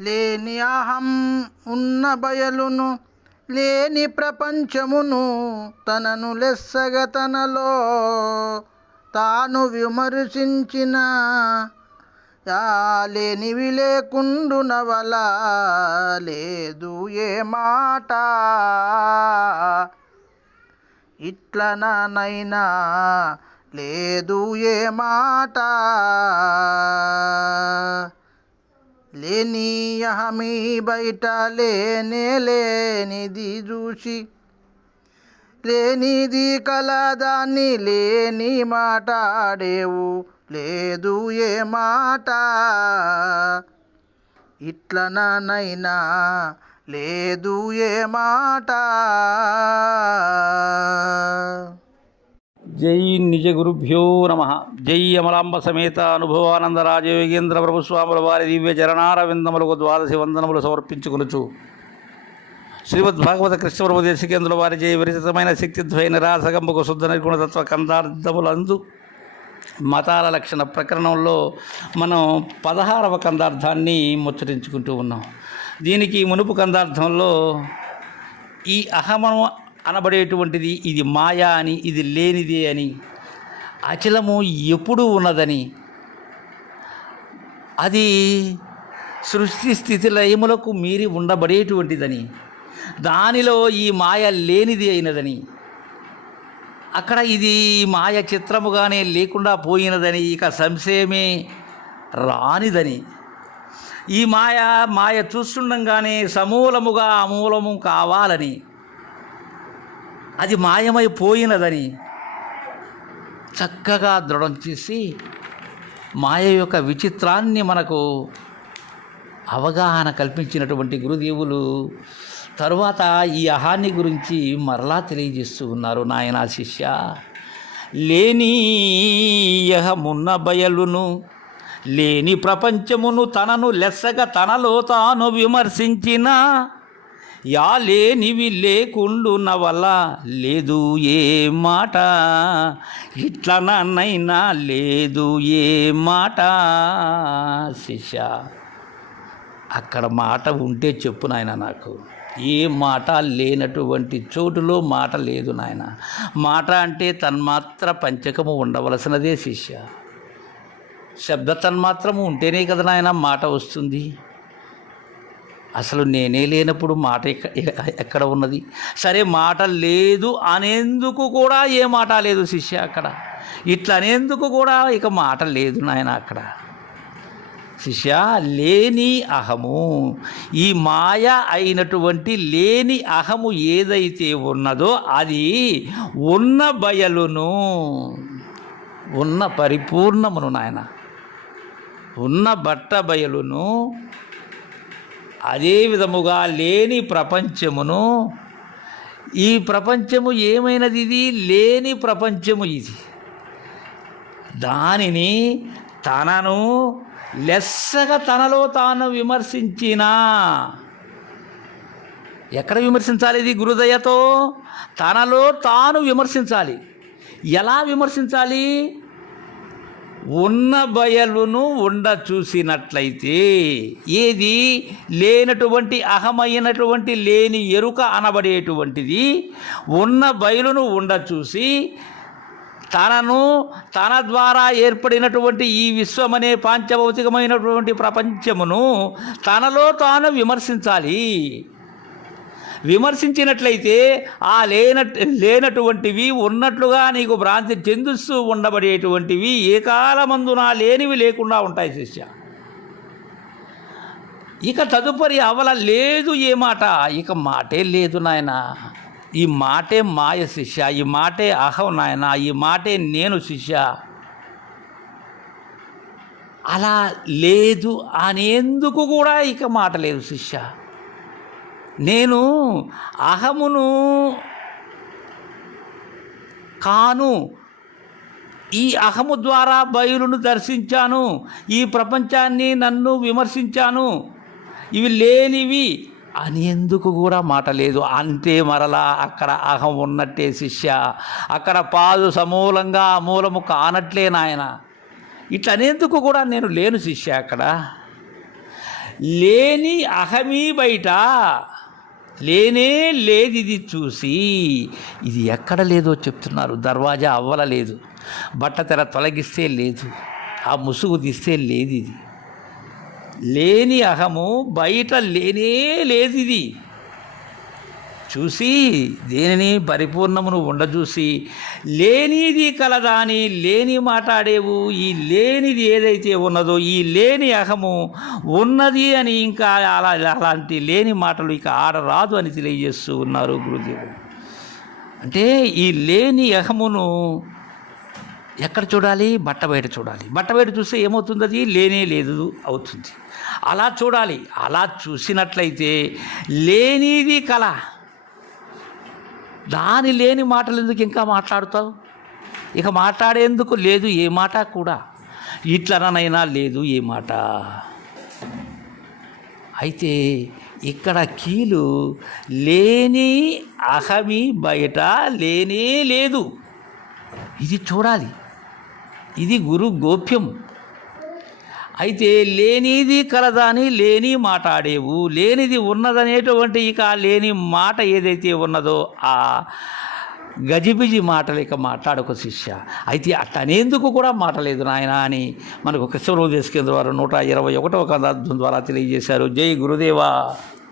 లేని అహం ఉన్న బయలును లేని ప్రపంచమును తనను లెస్సగ తనలో తాను విమర్శించిన లేనివి లేనివి లేకుండునవల లేదు ఏ మాట. ఇట్లనైనా లేదు ఏ మాట. లేని హమీ బయట లేనే లేనిది చూసి లేనిది కలదాన్ని లేని మాటాడేవు లేదు ఏ మాట ఇట్లనైనా లేదు ఏ మాట జై నిజ గురుభ్యో నమ. జై అమలాంబ సమేత అనుభవానంద రాజయోగేంద్ర ప్రభుస్వాముల వారి దివ్య చరణారవిందములకు ద్వాదశి వందనములు సమర్పించుకునుచు. శ్రీమద్ భాగవత కృష్ణప్రభు వారి జయ విరచితమైన శక్తిద్వయ నిరాసగంబకు శుద్ధ నిర్గుణతత్వ కందార్థములందు మతాల లక్షణ ప్రకరణంలో మనం పదహారవ కందార్థాన్ని ముచ్చరించుకుంటూ ఉన్నాం. దీనికి మునుపు కందార్థంలో ఈ అహమను అనబడేటువంటిది ఇది మాయా అని ఇది లేనిదే అని. అచలము ఎప్పుడూ ఉన్నదని. అది సృష్టి స్థితి లయములకు మీరి ఉండబడేటువంటిదని. దానిలో ఈ మాయ లేనిది అయినదని. అక్కడ ఇది మాయ చిత్రముగానే లేకుండా పోయినదని ఇక సంశయమే రానిదని. ఈ మాయ మాయ చూస్తుండగానే సమూలముగా అమూలము కావాలని. అది మాయమైపోయినదని చక్కగా దృఢం చేసి మాయ యొక్క విచిత్రాన్ని మనకు అవగాహన కల్పించినటువంటి గురుదేవులు తరువాత ఈ అహాన్ని గురించి మరలా తెలియజేస్తూ ఉన్నారు నాయనా శిష్య. లేని యహమున్న బయలును లేని ప్రపంచమును తనను లెస్సగా తనలో తాను విమర్శించిన యా లేనివి లేకుండు నవల లేదు ఏ మాట. ఇట్లనైనా లేదు ఏ మాట. శిష్య అక్కడ మాట ఉంటే చెప్పు నాయన నాకు. ఏ మాట లేనటువంటి చోటులో మాట లేదు నాయన. మాట అంటే తన్మాత్ర పంచకము ఉండవలసినదే శిష్య. శబ్ద తన్మాత్రము ఉంటేనే కదా నాయన మాట వస్తుంది. అసలు నేనే లేనప్పుడు మాట ఎక్కడ ఉన్నది? సరే మాట లేదు అనేందుకు కూడా ఏ మాట లేదు శిష్య అక్కడ. ఇట్లా అనేందుకు కూడా ఇక మాట లేదు నాయన అక్కడ. శిష్య లేని అహము. ఈ మాయ అయినటువంటి లేని అహము ఏదైతే ఉన్నదో అది ఉన్న బయలును ఉన్న పరిపూర్ణమును నాయన. ఉన్న బట్ట బయలును అదే విధముగా లేని ప్రపంచమును ఈ ప్రపంచము ఏమైనది ఇది? లేని ప్రపంచము ఇది. దానిని తనను లెస్సగా తనలో తాను విమర్శించినా ఎక్కడ విమర్శించాలి ఇది గురుదయతో? తనలో తాను విమర్శించాలి. ఎలా విమర్శించాలి? ఉన్న బయలును ఉండ చూసినట్లయితే ఏది? లేనటువంటి అహమైనటువంటి లేని ఎరుక అనబడేటువంటిది. ఉన్న బయలును ఉండ చూసి తనను తన ద్వారా ఏర్పడినటువంటి ఈ విశ్వమనే పాంచభౌతికమైనటువంటి ప్రపంచమును తనలో తాను విమర్శించాలి. విమర్శించినట్లయితే ఆ లేనట్ లేనటువంటివి ఉన్నట్లుగా నీకు భ్రాంతి చెందుస్తూ ఉండబడేటువంటివి ఏ కాలమందున లేనివి లేకుండా ఉంటాయి శిష్య. ఇక తదుపరి అవల లేదు ఏ మాట? ఇక మాటే లేదు నాయన. ఈ మాటే మాయ శిష్య. ఈ మాటే అహం నాయన. ఈ మాటే నేను శిష్య. అలా లేదు అనేందుకు కూడా ఇక మాట లేదు శిష్య. నేను అహమును కాను. ఈ అహము ద్వారా బయలును దర్శించాను. ఈ ప్రపంచాన్ని నన్ను విమర్శించాను. ఇవి లేనివి అని ఎందుకు కూడా మాట లేదు. అంతే మరలా అక్కడ అహం ఉన్నట్టే శిష్య. అక్కడ పాదు సమూలంగా అమూలము కానట్లే నాయన. ఇట్లా అనేందుకు కూడా నేను లేను శిష్య అక్కడ. లేని అహమీ బయట లేనే లేదు ఇది చూసి. ఇది ఎక్కడ లేదో చెప్తున్నారు. దర్వాజా అవ్వల లేదు. బట్ట తెర తొలగిస్తే లేదు. ఆ ముసుగు తీస్తే లేదు ఇది లేని అహము బయట లేనే లేదు ఇది చూసి దేనిని పరిపూర్ణమును ఉండజూసి లేనిది కలదాని లేని మాట్లాడేవు ఈ లేనిది ఏదైతే ఉన్నదో ఈ లేని అహము ఉన్నది అని ఇంకా అలా అలాంటి లేని మాటలు ఇక ఆడరాదు అని తెలియజేస్తూ ఉన్నారు గురుదేవుడు. అంటే ఈ లేని అహమును ఎక్కడ చూడాలి? బట్ట బయట చూడాలి. బట్ట బయట చూస్తే ఏమవుతుంది అది? లేనే లేదు అవుతుంది. అలా చూడాలి. అలా చూసినట్లయితే లేనిది కళ దాని లేని మాటలు ఎందుకు ఇంకా మాట్లాడుతావు? ఇక మాట్లాడేందుకు లేదు ఏ మాట కూడా. ఇట్లనైనా లేదు ఏ మాట. అయితే ఇక్కడ కీలు లేని అహమి బయట లేనే లేదు. ఇది చూడాలి. ఇది గురు గోప్యం. అయితే లేనిది కలదాని లేని మాట్లాడేవు లేనిది ఉన్నదనేటువంటి ఇక లేని మాట ఏదైతే ఉన్నదో ఆ గజిబిజి మాటలు ఇక మాట్లాడకు శిష్య. అయితే అట్టనేందుకు కూడా మాటలేదు నాయన అని మనకు కృష్ణరోజు కేంద్ర వారు నూట ఇరవై ఒకటో కథ ద్వారా తెలియజేశారు. జై గురుదేవా.